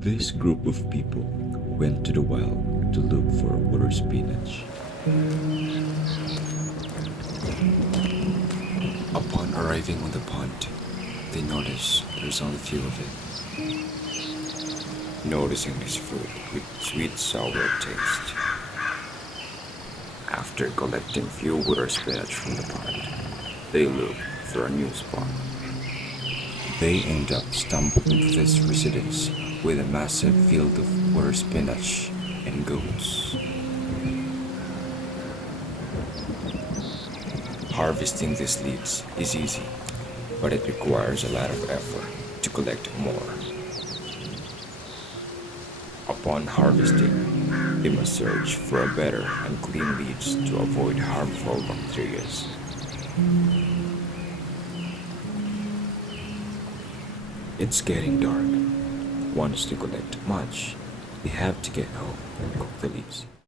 This group of people went to the wild to look for water spinach. Upon arriving on the pond, they noticed there's only few of it. Noticing this fruit with sweet sour taste. After collecting few water spinach from the pond, they looked for a new spot. They end up stumbling into this residence with a massive field of water spinach and goats. Harvesting these leaves is easy, but it requires a lot of effort to collect more. Upon harvesting, they must search for a better and clean leaves to avoid harmful bacteria. It's getting dark. Once they collect much, they have to get home and cook the leaves.